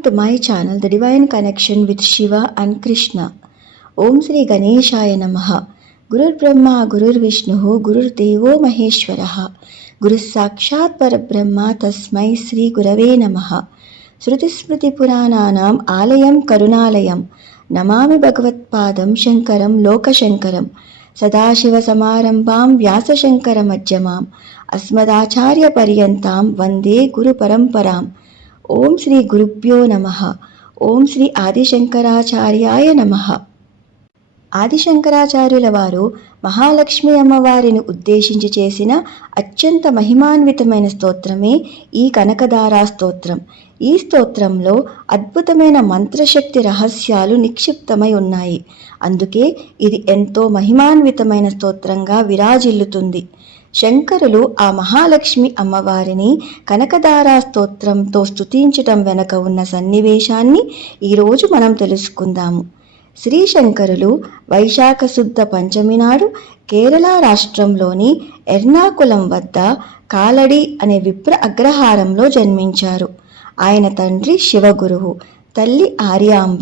to my channel, The Divine Connection with Shiva and Krishna. ఓం శ్రీ గణేశాయ నమ గురుర్బ్రహ్మ గురుర్విష్ణు గురుర్దేవో మహేశ్వర గురు సాక్షాత్ పరబ్రహ్మ తస్మై శ్రీ గురవే నమ శృతిస్మృతిపురాణానాం ఆలయం కరుణాలయం నమామి భగవత్పాదం శంకరం లోకశంకరం సదాశివసమారంభాం వ్యాసశంకరమధ్యమాం అస్మదాచార్యపర్యంతాం వందే గురుపరంపరాం ఓం శ్రీ గురుభ్యో నమ. ఓం శ్రీ ఆదిశంకరాచార్యాయ నమ. ఆదిశంకరాచార్యుల వారు మహాలక్ష్మి అమ్మవారిని ఉద్దేశించి చేసిన అత్యంత మహిమాన్వితమైన స్తోత్రమే ఈ కనకదారా స్తోత్రం. ఈ స్తోత్రంలో అద్భుతమైన మంత్రశక్తి రహస్యాలు నిక్షిప్తమై ఉన్నాయి. అందుకే ఇది ఎంతో మహిమాన్వితమైన స్తోత్రంగా విరాజిల్లుతుంది. శంకరులు ఆ మహాలక్ష్మి అమ్మవారిని కనకదారా స్తోత్రంతో స్తుతించటం వెనక ఉన్న సన్నివేశాన్ని ఈరోజు మనం తెలుసుకుందాము. శ్రీ శంకరులు వైశాఖ శుద్ధ పంచమి నాడు కేరళ రాష్ట్రంలోని ఎర్నాకుళం వద్ద కాలడి అనే విప్ర అగ్రహారంలో జన్మించారు. ఆయన తండ్రి శివగురువు తల్లి ఆర్యాంబ.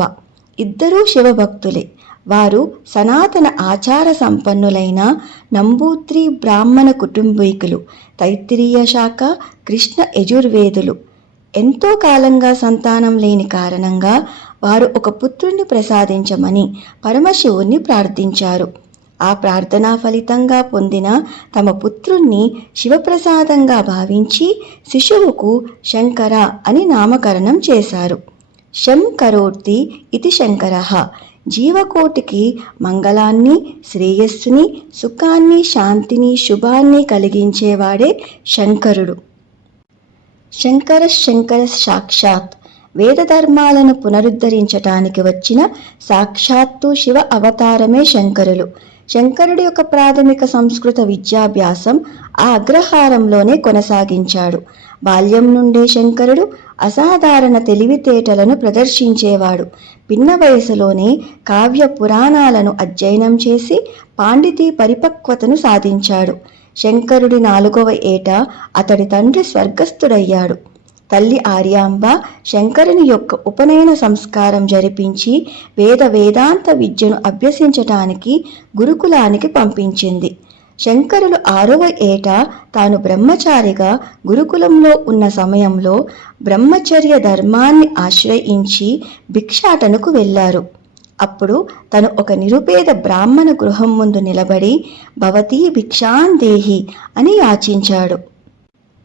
ఇద్దరూ శివభక్తులే. వారు సనాతన ఆచార సంపన్నులైన నంబూత్రి బ్రాహ్మణ కుటుంబీకులు తైత్తిరీయ శాఖ కృష్ణ యజుర్వేదులు. ఎంతో కాలంగా సంతానం లేని కారణంగా వారు ఒక పుత్రుణ్ణి ప్రసాదించమని పరమశివుణ్ణి ప్రార్థించారు. ఆ ప్రార్థనా ఫలితంగా పొందిన తమ పుత్రుణ్ణి శివప్రసాదంగా భావించి శిశువుకు శంకర అని నామకరణం చేశారు. శంకరోర్తి ఇది శంకర. జీవకోటికి మంగళాన్ని శ్రేయస్సుని సుఖాన్ని శాంతిని శుభాన్ని కలిగించేవాడే శంకరుడు. శంకర శంకర సాక్షాత్ వేద ధర్మాలను పునరుద్ధరించటానికి వచ్చిన సాక్షాత్తు శివ అవతారమే శంకరులు. శంకరుడి యొక్క ప్రాథమిక సంస్కృత విద్యాభ్యాసం ఆ అగ్రహారంలోనే కొనసాగించాడు. బాల్యం నుండే శంకరుడు అసాధారణ తెలివితేటలను ప్రదర్శించేవాడు. పిన్న వయసులోనే కావ్య పురాణాలను అధ్యయనం చేసి పాండితీ పరిపక్వతను సాధించాడు. శంకరుడి నాలుగవ ఏట అతడి తండ్రి స్వర్గస్థుడయ్యాడు. తల్లి ఆర్యాంబ శంకరుని యొక్క ఉపనయన సంస్కారం జరిపించి వేద వేదాంత విద్యను అభ్యసించటానికి గురుకులానికి పంపించింది. శంకరులు ఆరవ ఏట తాను బ్రహ్మచారిగా గురుకులంలో ఉన్న సమయంలో బ్రహ్మచర్య ధర్మాన్ని ఆశ్రయించి భిక్షాటనకు వెళ్ళారు. అప్పుడు తను ఒక నిరుపేద బ్రాహ్మణ గృహం ముందు నిలబడి భవతీ భిక్షాందేహి అని యాచించాడు.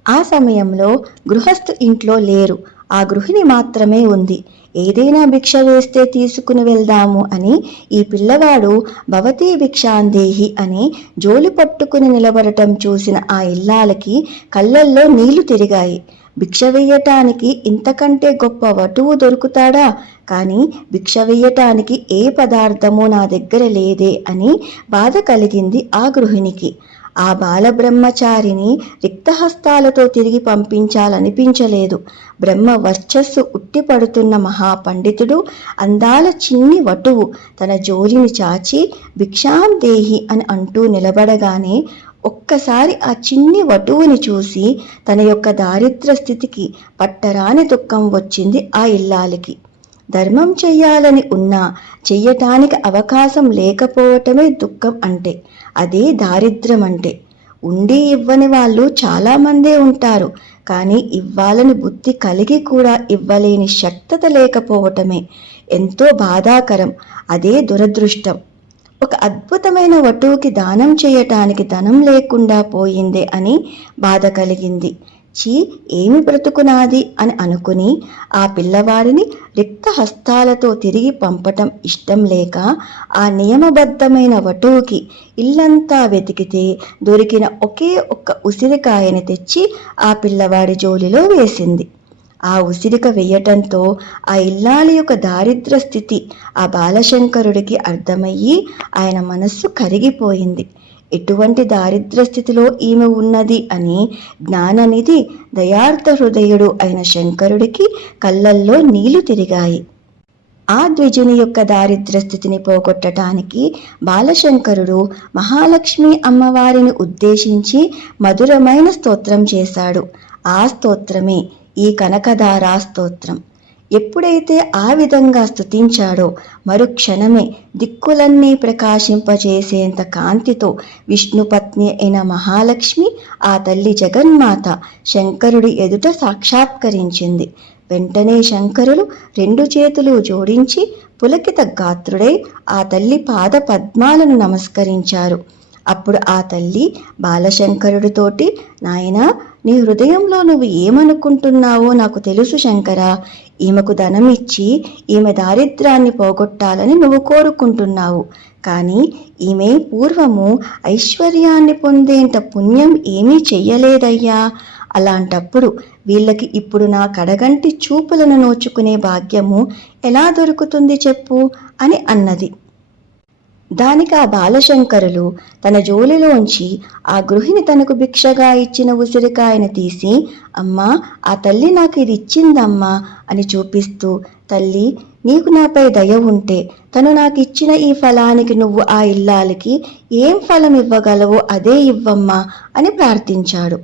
ఆ సమయంలో గృహస్థు ఇంట్లో లేరు. ఆ గృహిణి మాత్రమే ఉంది. ఏదైనా భిక్ష వేస్తే తీసుకుని వెళ్దాము అని ఈ పిల్లవాడు భవతీ భిక్షాందేహి అని జోలి పట్టుకుని నిలబడటం చూసిన ఆ ఇల్లాలకి కళ్ళల్లో నీళ్ళు తిరిగాయి. భిక్ష వెయ్యటానికి ఇంతకంటే గొప్ప వటువు దొరుకుతాడా? కానీ భిక్ష వెయ్యటానికి ఏ పదార్థమూ నా దగ్గర లేదే అని బాధ కలిగింది ఆ గృహిణికి. ఆ బాలబ్రహ్మచారిని రిక్తహస్తాలతో తిరిగి పంపించాలనిపించలేదు. బ్రహ్మ వర్చస్సు ఉట్టిపడుతున్న మహాపండితుడు అందాల చిన్ని వటువు తన జోలిని చాచి భిక్షాం దేహి అని అంటూ నిలబడగానే ఒక్కసారి ఆ చిన్ని వటువుని చూసి తన యొక్క దారిద్ర స్థితికి పట్టరాని దుఃఖం వచ్చింది ఆ ఇల్లాలికి. ధర్మం చెయ్యాలని ఉన్నా చెయ్యటానికి అవకాశం లేకపోవటమే దుఃఖం అంటే. అదే దారిద్ర్యం అంటే ఉండి ఇవ్వని వాళ్ళు చాలామందే ఉంటారు కానీ ఇవ్వాలని బుద్ధి కలిగి కూడా ఇవ్వలేని శక్తత లేకపోవటమే ఎంతో బాధాకరం అదే దురదృష్టం. ఒక అద్భుతమైన వటువుకి దానం చేయటానికి ధనం లేకుండా పోయిందే అని బాధ కలిగింది. చీ ఏమి బ్రతుకునాది అని అనుకుని ఆ పిల్లవాడిని రిక్త హస్తాలతో తిరిగి పంపటం ఇష్టం లేక ఆ నియమబద్ధమైన వటువుకి ఇల్లంతా వెతికితే దొరికిన ఒకే ఒక్క ఉసిరికాయని తెచ్చి ఆ పిల్లవాడి జోలిలో వేసింది. ఆ ఉసిరిక వేయటంతో ఆ ఇల్లాలి యొక్క దారిద్ర స్థితి ఆ బాలశంకరుడికి అర్థమయ్యి ఆయన మనస్సు కరిగిపోయింది. ఎటువంటి దారిద్ర స్థితిలో ఈమె ఉన్నది అని జ్ఞాననిధి దయార్థ హృదయుడు అయిన శంకరుడికి కళ్ళల్లో నీళ్ళు తిరిగాయి. ఆ ద్విజుని యొక్క దారిద్ర స్థితిని పోగొట్టడానికి బాలశంకరుడు మహాలక్ష్మి అమ్మవారిని ఉద్దేశించి మధురమైన స్తోత్రం చేశాడు. ఆ స్తోత్రమే ఈ కనకదారా స్తోత్రం. ఎప్పుడైతే ఆ విధంగా స్తుతించాడో మరుక్షణమే దిక్కులన్నీ ప్రకాశింపజేసేంత కాంతితో విష్ణుపత్ని అయిన మహాలక్ష్మి ఆ తల్లి జగన్మాత శంకరుడి ఎదుట సాక్షాత్కరించింది. వెంటనే శంకరులు రెండు చేతులు జోడించి పులకిత గాత్రుడై ఆ తల్లి పాద పద్మాలను నమస్కరించారు. అప్పుడు ఆ తల్లి బాలశంకరుడితోటి నాయనా నీ హృదయంలో నువ్వు ఏమనుకుంటున్నావో నాకు తెలుసు శంకరా. ఈమెకు ధనం ఇచ్చి ఈమె దారిద్రాన్ని పోగొట్టాలని నువ్వు కోరుకుంటున్నావు. కానీ ఈమె పూర్వము ఐశ్వర్యాన్ని పొందేంత పుణ్యం ఏమీ చెయ్యలేదయ్యా. అలాంటప్పుడు వీళ్ళకి ఇప్పుడు నా కడగంటి చూపులను నోచుకునే భాగ్యము ఎలా దొరుకుతుంది చెప్పు అని అన్నది. దానికి ఆ బాలశంకరులు తన జోలిలోంచి ఆ గృహిణి తనకు భిక్షగా ఇచ్చిన ఉసిరికాయను తీసి అమ్మా ఆ తల్లి నాకు ఇది ఇచ్చిందమ్మా అని చూపిస్తూ తల్లి నీకు నాపై దయ ఉంటే తను నాకు ఇచ్చిన ఈ ఫలానికి నువ్వు ఆ ఇల్లాలకి ఏం ఫలం ఇవ్వగలవో అదే ఇవ్వమ్మా అని ప్రార్థించాడు.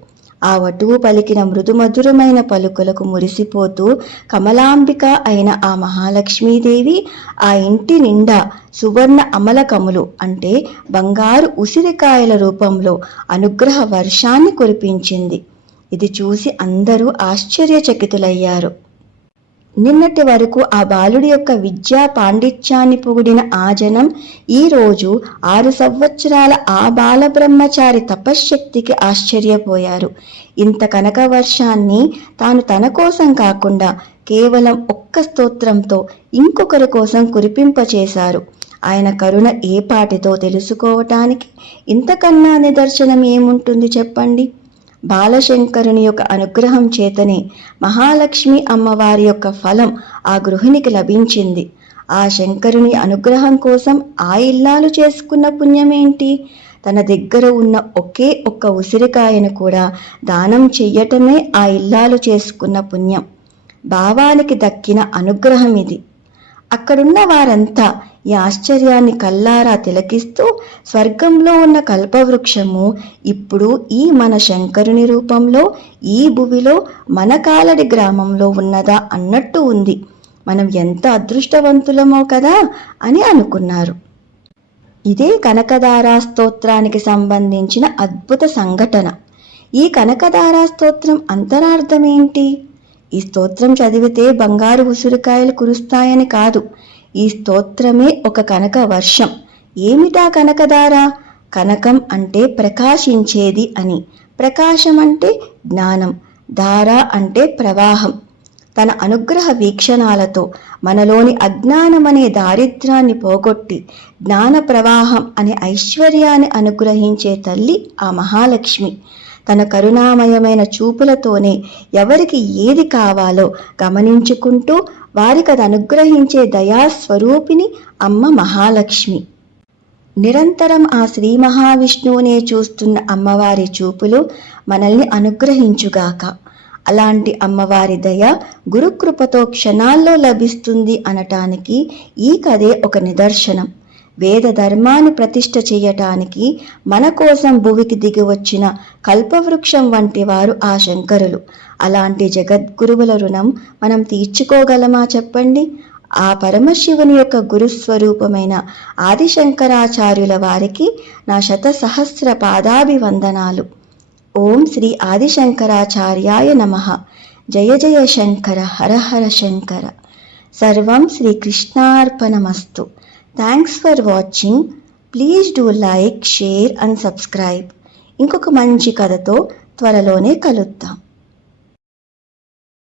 ఆ వటువు పలికిన మృదుమధురమైన పలుకులకు మురిసిపోతూ కమలాంబిక అయిన ఆ మహాలక్ష్మీదేవి ఆ ఇంటి నిండా సువర్ణ అమలకములు అంటే బంగారు ఉసిరికాయల రూపంలో అనుగ్రహ వర్షాన్ని కురిపించింది. ఇది చూసి అందరూ ఆశ్చర్యచకితులయ్యారు. నిన్నటి వరకు ఆ బాలుడి యొక్క విద్యా పాండిత్యాన్ని పొగిడిన ఆ జనం ఈ రోజు ఆరు సంవత్సరాల ఆ బాల బ్రహ్మచారి తపశ్శక్తికి ఆశ్చర్యపోయారు. ఇంత కనక వర్షాన్ని తాను తన కోసం కాకుండా కేవలం ఒక్క స్తోత్రంతో ఇంకొకరి కోసం కురిపింపచేశారు. ఆయన కరుణ ఏ పాటితో తెలుసుకోవటానికి ఇంతకన్నా నిదర్శనం ఏముంటుంది చెప్పండి? బాలశంకరుని యొక్క అనుగ్రహం చేతనే మహాలక్ష్మి అమ్మవారి యొక్క ఫలం ఆ గృహిణికి లభించింది. ఆ శంకరుని అనుగ్రహం కోసం ఆ ఇల్లాలు చేసుకున్న పుణ్యమేంటి? తన దగ్గర ఉన్న ఒకే ఒక్క ఉసిరికాయను కూడా దానం చెయ్యటమే ఆ ఇల్లాలు చేసుకున్న పుణ్యం. భావానికి దక్కిన అనుగ్రహం ఇది. అక్కడున్న వారంతా ఈ ఆశ్చర్యాన్ని కల్లారా తిలకిస్తూ స్వర్గంలో ఉన్న కల్పవృక్షము ఇప్పుడు ఈ మన శంకరుని రూపంలో ఈ భువిలో మన కాలడి గ్రామంలో ఉన్నదా అన్నట్టు ఉంది. మనం ఎంత అదృష్టవంతులమో కదా అని అనుకున్నారు. ఇదే కనకదారా స్తోత్రానికి సంబంధించిన అద్భుత సంఘటన. ఈ కనకదారా స్తోత్రం అంతరార్థమేంటి? ఈ స్తోత్రం చదివితే బంగారు ఉసిరికాయలు కురుస్తాయని కాదు. ఈ స్తోత్రమే ఒక కనక వర్షం. ఏమిటా కనకదార కనకం అంటే ప్రకాశించేది అని. ప్రకాశం అంటే జ్ఞానం. ధార అంటే ప్రవాహం. తన అనుగ్రహ వీక్షణాలతో మనలోని అజ్ఞానమనే దారిద్ర్యాన్ని పోగొట్టి జ్ఞాన ప్రవాహం అనే ఐశ్వర్యాన్ని అనుగ్రహించే తల్లి ఆ మహాలక్ష్మి. తన కరుణామయమైన చూపులతోనే ఎవరికి ఏది కావాలో గమనించుకుంటూ వారికి అది అనుగ్రహించే దయాస్వరూపిణి అమ్మ మహాలక్ష్మి. నిరంతరం ఆ శ్రీ మహావిష్ణువునే చూస్తున్న అమ్మవారి చూపులు మనల్ని అనుగ్రహించుగాక. అలాంటి అమ్మవారి దయ గురుకృపతో క్షణాల్లో లభిస్తుంది అనటానికి ఈ కథే ఒక నిదర్శనం. వేద ధర్మాన్ని ప్రతిష్ట చేయటానికి మన కోసం భూమికి దిగి వచ్చిన కల్పవృక్షం వంటి వారు ఆ శంకరులు. అలాంటి జగద్గురువుల రుణం మనం తీర్చుకోగలమా చెప్పండి? ఆ పరమశివుని యొక్క గురుస్వరూపమైన ఆదిశంకరాచార్యుల వారికి నా శత సహస్ర పాదాభివందనాలు. ఓం శ్రీ ఆదిశంకరాచార్యాయ నమ. జయ జయ శంకర హర హర శంకర. సర్వం శ్రీకృష్ణార్పణమస్తు. Thanks for watching please do like share and subscribe ఇంకొక మంచి కథతో త్వరలోనే కలుద్దాం.